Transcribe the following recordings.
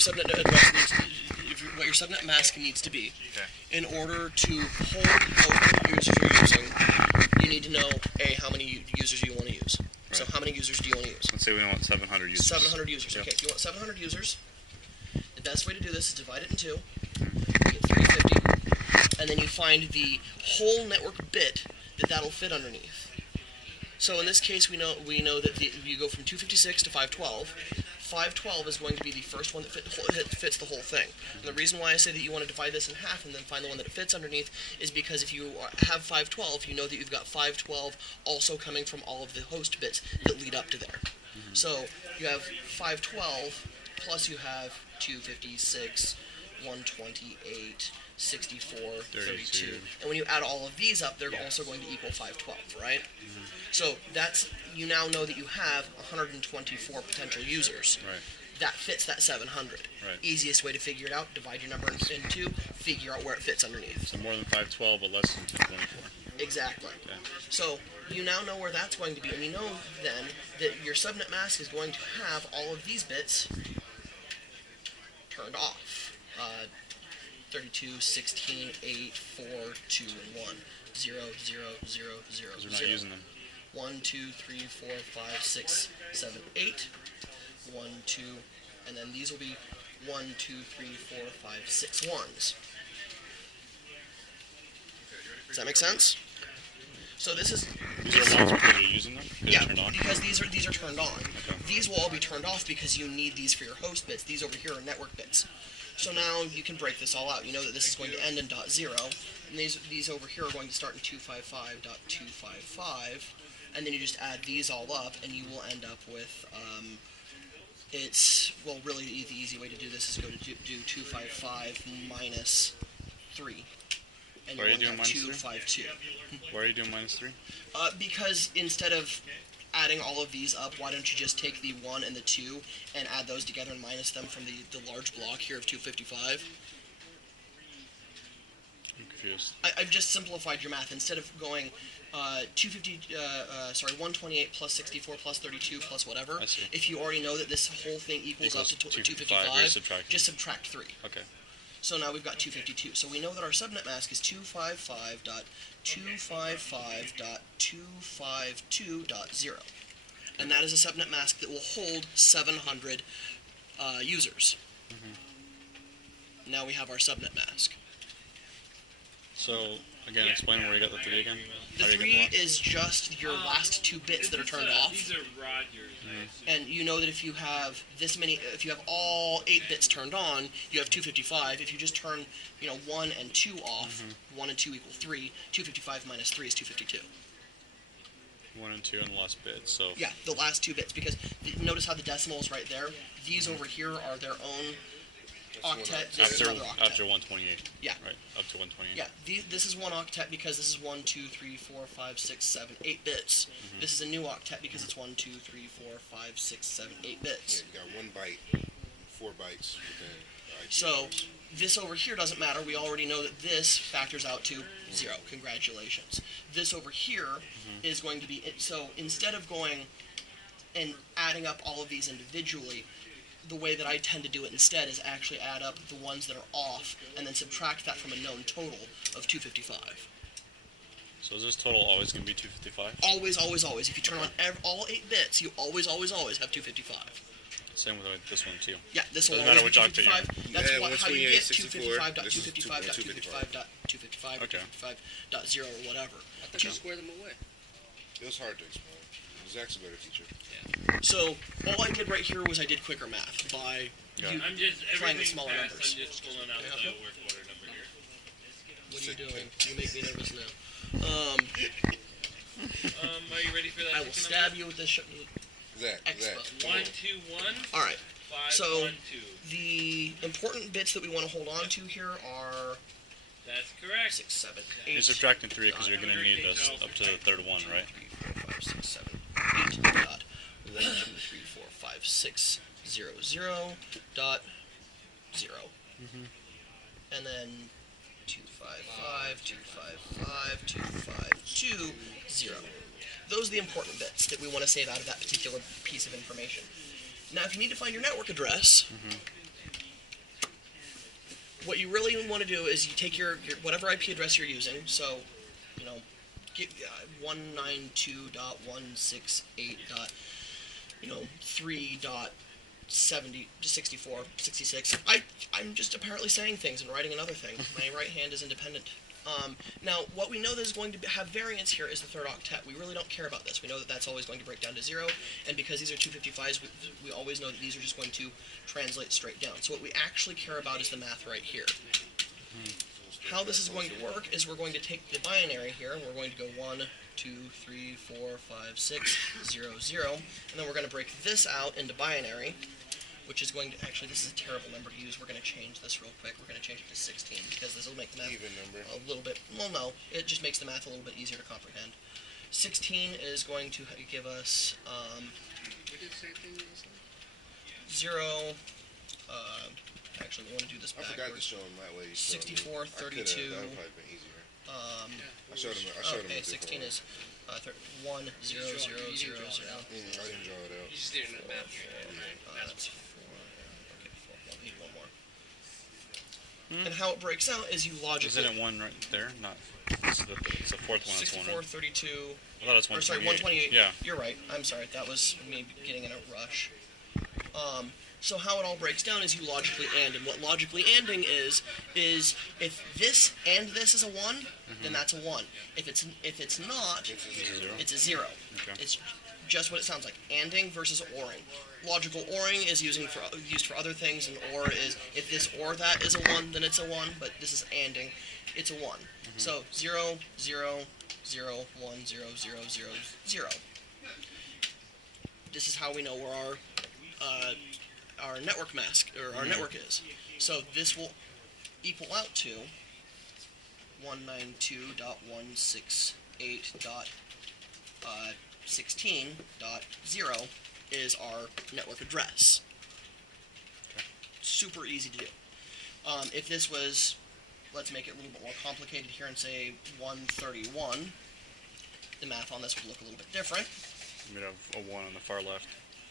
your subnet address needs to, what your subnet mask needs to be. Okay. In order to hold how many users you're using, you need to know how many users you want to use. Right. So how many users do you want to use? Let's say we want 700 users. 700 users. Yep. Okay. If you want 700 users, the best way to do this is divide it in two. You get 350, and then you find the whole network bit that'll fit underneath. So in this case, we know that you go from 256 to 512. 512 is going to be the first one that fits the whole thing. And the reason why I say that you want to divide this in half and then find the one that it fits underneath is because if you have 512, you know that you've got 512 also coming from all of the host bits that lead up to there. So you have 512 plus you have 256, 128, 64, 32. And when you add all of these up, they're also going to equal 512, right? So you now know that you have 124 potential users. Right. That fits that 700. Right. Easiest way to figure it out, divide your number in two, figure out where it fits underneath. So more than 512, but less than 224. Exactly. Okay. So you now know where that's going to be, and you know then that your subnet mask is going to have all of these bits turned off. 32, 16, 8, 4, 2, and 1. 0, 0, 0, 0, Because we're not using them. 1, 2, 3, 4, 5, 6, 7, 8. 1, 2, and then these will be 1, 2, 3, 4, 5, 6 ones. Does that make sense? So this is... These are ones because you're using them? Yeah, turned on? because these are turned on. Okay. These will all be turned off because you need these for your host bits. These over here are network bits. So now you can break this all out. You know that this is going to end in .0, and these over here are going to start in 255.255, and then you just add these all up, and you will end up with, really the easy way to do this is go to do 255 minus 3. And Why are you doing minus 252. Why are you doing minus 3? Because instead of adding all of these up, why don't you just take the 1 and the 2 and add those together and minus them from the large block here of 255? I'm confused. I've just simplified your math. Instead of going 128 plus 64 plus 32 plus whatever, if you already know that this whole thing equals up to 255, just subtract 3. Okay. So now we've got 252. So we know that our subnet mask is 255.255.252.0. And that is a subnet mask that will hold 700 users. Now we have our subnet mask. So, again, explain where you got the 3 again. The 3 is just your last 2 bits that are turned off. These are Rogers. And you know that if you have this many, if you have all 8 bits turned on, you have 255. If you just turn, 1 and 2 off, 1 and 2 equal 3. 255 minus 3 is 252. 1 and 2 and the last bit, so... Yeah, the last 2 bits, because notice how the decimal is right there? These over here are their own octet. This is another octet. After 128. Yeah. Right, up to 128. Yeah, this is one octet because this is 1, 2, 3, 4, 5, 6, 7, 8 bits. This is a new octet because it's 1, 2, 3, 4, 5, 6, 7, 8 bits. Yeah, you got 1 byte, 4 bytes. So this over here doesn't matter. We already know that this factors out to 0. Congratulations. This over here is going to be... So instead of going and adding up all of these individually, the way that I tend to do it instead is actually add up the ones that are off and then subtract that from a known total of 255. So is this total always going to be 255? Always, always, always. If you turn on all 8 bits, you always, always, always have 255. Same with this one, too. Yeah, this will Doesn't always matter be which octet 255. That's how you get 255.255.255.255.0 or whatever. I thought you square them away. It was hard to explain. Zach's a better teacher. So all I did right here was I did quicker math by trying the smaller numbers. I'm just pulling out the work order number here. What are you doing? You make me nervous now. Are you ready for that? I will stab you with this X button. 1, 2, 1. All right. 5, So 1, 2. the important bits that we want to hold on to here are That's correct. 6, 7, 8. You're subtracting 3 because you're going to need this up to the third one, right? 3, 4, 5, 6, 7, 8. Dot 1, 2, 3, 4, 5, 6, 0, 0. Dot 0. And then 2, 5, 5, 2, 5, 5, 2, 5, 2, 0. Those are the important bits that we want to save out of that particular piece of information. Now, if you need to find your network address, what you really want to do is you take your whatever IP address you're using. So, you know, get 192.168. 3.70 64 66. I'm just apparently saying things and writing another thing. My right hand is independent. Now, what we know that is going to have variance here is the third octet. We really don't care about this. We know that that's always going to break down to 0, and because these are 255s, we always know that these are just going to translate straight down. So what we actually care about is the math right here. How this is going to work is we're going to take the binary here, and we're going to go 1, 2, 3, 4, 5, 6, 0, 0, and then we're going to break this out into binary, which is going to, actually, this is a terrible number to use. We're going to change this real quick. We're going to change it to 16, because this will make the math Even number. a little bit, well, no, it just makes the math a little bit easier to comprehend. 16 is going to give us 0, actually, we want to do this I backwards. forgot to show him that way. 64, 32. That would probably been easier. I showed him. Okay, it 16 before. is 1, 0, 0, 0, 0. I didn't draw it out. You just did it in the map. That's 4. Okay, 4. I'll need one more. And how it breaks out is you logically. Isn't it 1 right there? Not. It's the fourth one. That's 1. 64, 32. I thought it's 128. Or sorry, 128. Yeah. You're right. I'm sorry. That was me getting in a rush. So how it all breaks down is you logically and. And what logically anding is if this and this is a 1, then that's a 1. If it's not, It's a 0. it's a 0. Okay. It's just what it sounds like. Anding versus oring. Logical oring is used for other things, and or is if this or that is a 1, then it's a 1, but this is anding. It's a 1. So 0, 0, 0, 1, 0, 0, 0, 0. This is how we know where our network mask, or our network is. So this will equal out to 192.168.16.0 is our network address. Super easy to do. If this was, let's make it a little bit more complicated here and say 131, the math on this would look a little bit different. We'd have a 1 on the far left.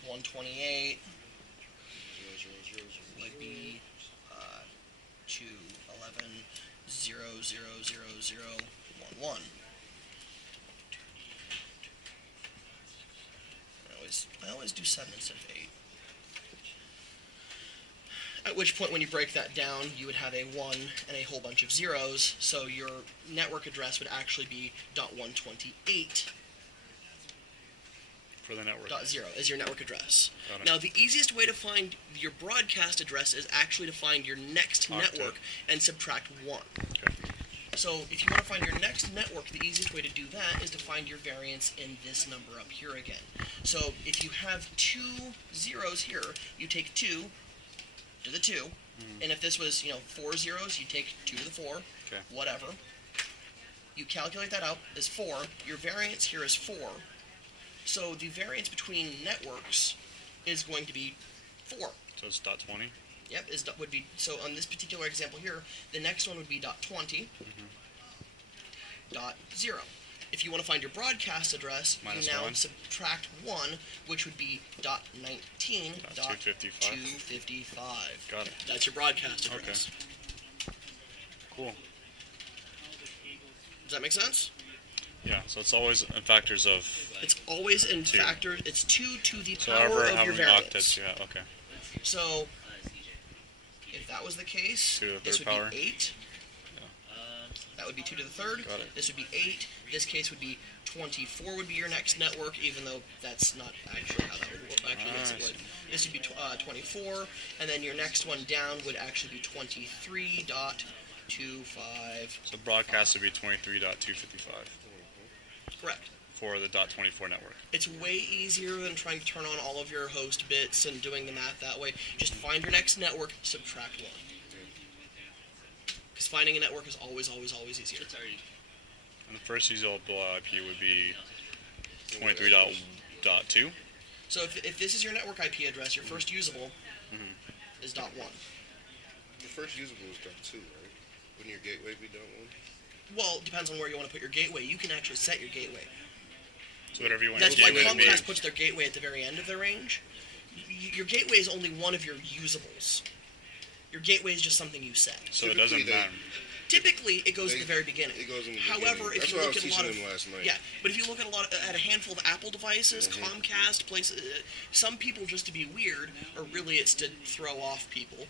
128 would be 211 0 0 0 0 1 1. I always do 7 instead of 8. At which point, when you break that down, you would have a 1 and a whole bunch of zeros, so your network address would actually be .128. For the network. .0 is your network address. Got it. Now, the easiest way to find your broadcast address is actually to find your next Octet. network and subtract 1. Okay. So, if you want to find your next network, the easiest way to do that is to find your variance in this number up here again. So, if you have 2 zeros here, you take 2 to the 2, and if this was, 4 zeros, you take 2 to the 4, Okay. whatever. You calculate that out as 4. Your variance here is 4. So the variance between networks is going to be 4. So it's .20. Yep, would be so on this particular example here. The next one would be .20, .0. If you want to find your broadcast address, Minus you now 1. subtract 1, which would be .19, .255. .255. Got it. That's your broadcast address. Cool. Does that make sense? Yeah. So it's always in factors of. It's always in 2. factors. It's 2 to the So power however of how your many variance. octets you have. Okay. So, if that was the case, 2 to the this third would power. be 8. That would be 2 to the third. Got it. This would be 8. This case would be 24 would be your next network, even though that's not actually how that would work. Actually, yes, it would. This would be 24, and then your next one down would actually be 23.25. So broadcast would be 23.255 Correct. for the .24 network. It's way easier than trying to turn on all of your host bits and doing the math that way. Just find your next network, subtract 1. Because finding a network is always, always, always easier. And the first usable IP would be 23.2. So if this is your network IP address, your first usable is .1. The first usable is .2, right? Wouldn't your gateway be .1? Well, it depends on where you want to put your gateway. You can actually set your gateway. So whatever you want That's your why gateway to be. Comcast puts their gateway at the very end of their range. Your gateway is only one of your usables. Your gateway is just something you set. So it doesn't Typically, matter. Typically, it goes at the very beginning. It goes in the However, beginning. if That's you what I look was at a teaching lot of them last night. yeah, but if you look at a handful of Apple devices, Comcast, places, some people just to be weird, or really it's to throw off people.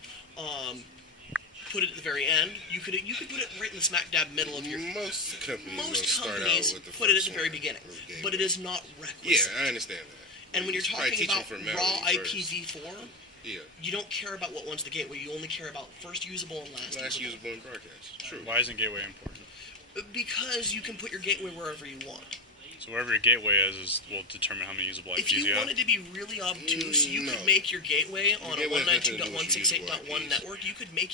Put it at the very end. You could put it right in the smack dab middle of your. Most companies will Most start companies out with the put it at first the very one, beginning, with the but it gateway. is not Yeah, requisite. I understand that. And when you're Probably talking teach them about formality raw first. IPv4, Yeah, you don't care about what one's the gateway. You only care about first usable and last usable and broadcast. True. Why isn't gateway important? Because you can put your gateway wherever you want. So wherever your gateway is will determine how many usable IPs If you you have. wanted to be really obtuse, you No. could make your gateway on Your a gateway has nothing to do with your 192.168.1 usable network. You could make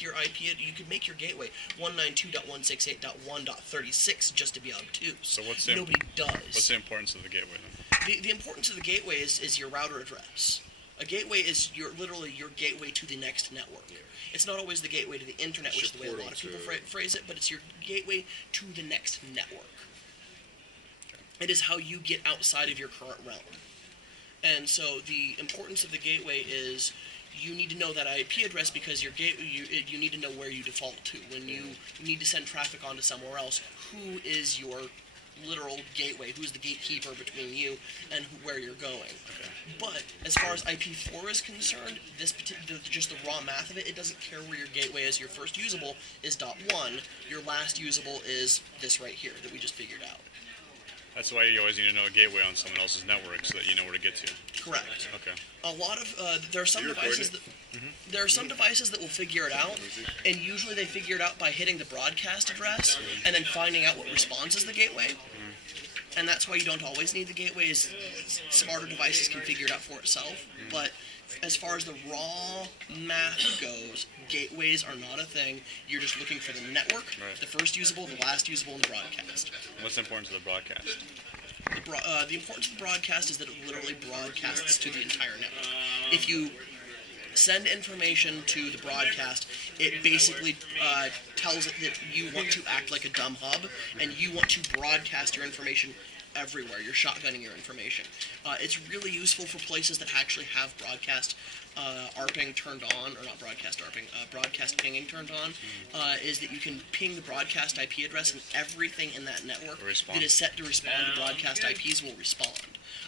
your gateway 192.168.1.36 just to be obtuse. So what's Nobody What's does. the importance of the gateway then? The importance of the gateway is your router address. A gateway is literally your gateway to the next network. It's not always the gateway to the internet, It's which is the your way a lot of people portal to- phrase it, but it's your gateway to the next network. It is how you get outside of your current realm. And so the importance of the gateway is you need to know that IP address because your you need to know where you default to. When you need to send traffic onto somewhere else, who is your literal gateway? Who's the gatekeeper between you and where you're going? But as far as IP4 is concerned, just the raw math of it, it doesn't care where your gateway is. Your first usable is .1. Your last usable is this right here that we just figured out. That's why you always need to know a gateway on someone else's network so that you know where to get to. Correct. Okay. A lot of there are some You devices that there are some devices that will figure it out, and usually they figure it out by hitting the broadcast address and then finding out what response is the gateway. And that's why you don't always need the gateway. Is smarter devices can figure it out for itself. But as far as the raw math goes, gateways are not a thing. You're just looking for the network, Right. the first usable, the last usable, and the broadcast. What's the importance of the broadcast? The importance of the broadcast is that it literally broadcasts to the entire network. If you send information to the broadcast, it basically tells it that you want to act like a dumb hub, and you want to broadcast your information everywhere. You're shotgunning your information. It's really useful for places that actually have broadcast ARPing turned on, or not broadcast ARPing, broadcast pinging turned on, is that you can ping the broadcast IP address, and everything in that network Respond. that is set to respond to broadcast IPs will respond.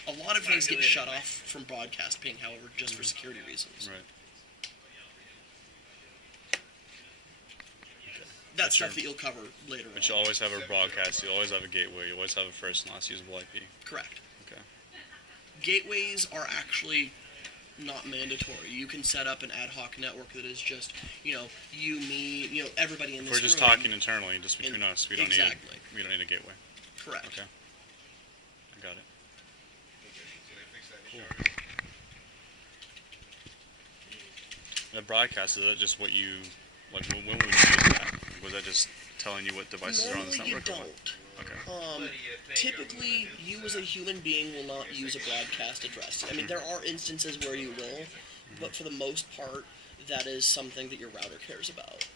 A lot of things get shut off from broadcast ping, however, just for security reasons. Right. That's stuff that you'll cover later But on. you always have a broadcast, you always have a gateway, you always have a first and last usable IP. Correct. Okay. Gateways are actually not mandatory. You can set up an ad hoc network that is just, you, me, everybody in this We're just room. talking internally, just between us. We don't Exactly. we don't need a gateway. Correct. Okay. I got it. Cool. The broadcast, is that just what you when would you use that? Was that just telling you what devices are on this Normally you network? Or don't. what? Okay. Typically, you as a human being will not use a broadcast address. I mean, there are instances where you will, but for the most part, that is something that your router cares about.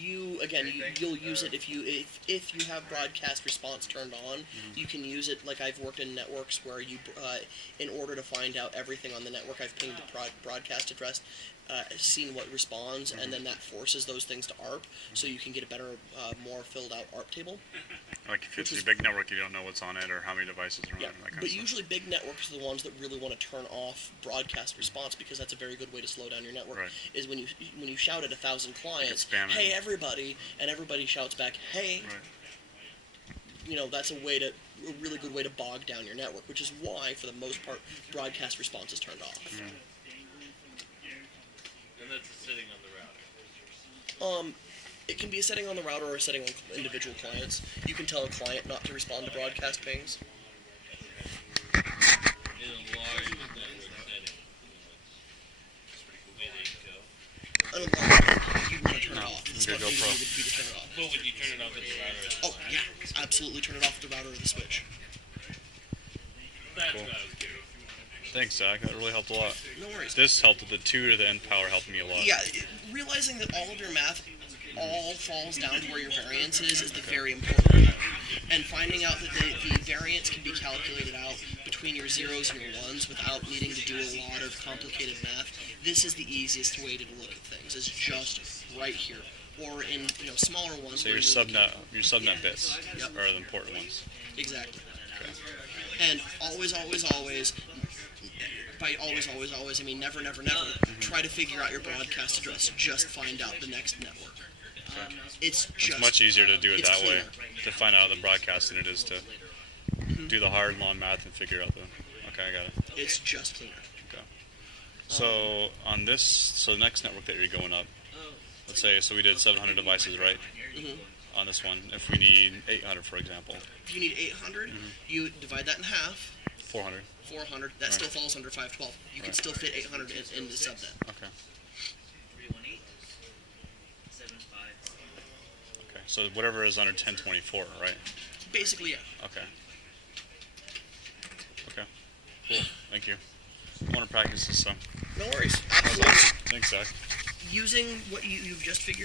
You'll use it if you have broadcast response turned on. You can use it. Like I've worked in networks where you, in order to find out everything on the network, I've pinged the broadcast address, seen what responds, and then that forces those things to ARP, so you can get a better, more filled out ARP table. Like if it's a big network, you don't know what's on it or how many devices are on Yeah, it, that kind but of stuff. usually big networks are the ones that really want to turn off broadcast response because that's a very good way to slow down your network. Right. Is when you shout at 1,000 clients, spamming. "Hey everybody," and everybody shouts back, "Hey." Right. That's a really good way to bog down your network, which is why, for the most part, broadcast response is turned off. And that's a setting on the router. It can be a setting on the router or a setting on individual clients. You can tell a client not to respond to broadcast pings. In a large network setting. And a lot of you want to turn it off. The smart go thing to pro. do would be to turn it off. But would you turn it off at the router? Oh, yeah. Absolutely turn it off with the router or the switch. That's Cool. what I was curious. Thanks, Zach. That really helped a lot. No worries. This helped with the 2 to the N power helped me a lot. Yeah, realizing that all of your math all falls down to where your variance is the very important part. And finding out that the variance can be calculated out between your zeros and your ones without needing to do a lot of complicated math, this is the easiest way to look at things, is just right here. Or in smaller ones. So your subnet bits Yep. are the important ones. Exactly. Okay. And always, by always, I mean never, try to figure out your broadcast address. Just find out the next network. It's Much easier to do it it's that way, cleaner. to find out the broadcast than it is to do the hard long math and figure out the. Okay, I got it. It's just cleaner. Okay. So on this, so the next network that you're going up, let's say, so we did 700 devices, right? On this one, if we need 800, for example. If you need 800, you divide that in half. 400. 400. That still falls under 512. You can still fit 800 in the subnet. Okay. Okay. So whatever is under 1024, right? Basically, yeah. Okay. Okay. Cool. Thank you. I want to practice this, so. No worries. Absolutely. Thanks, Zach. Using what you've just figured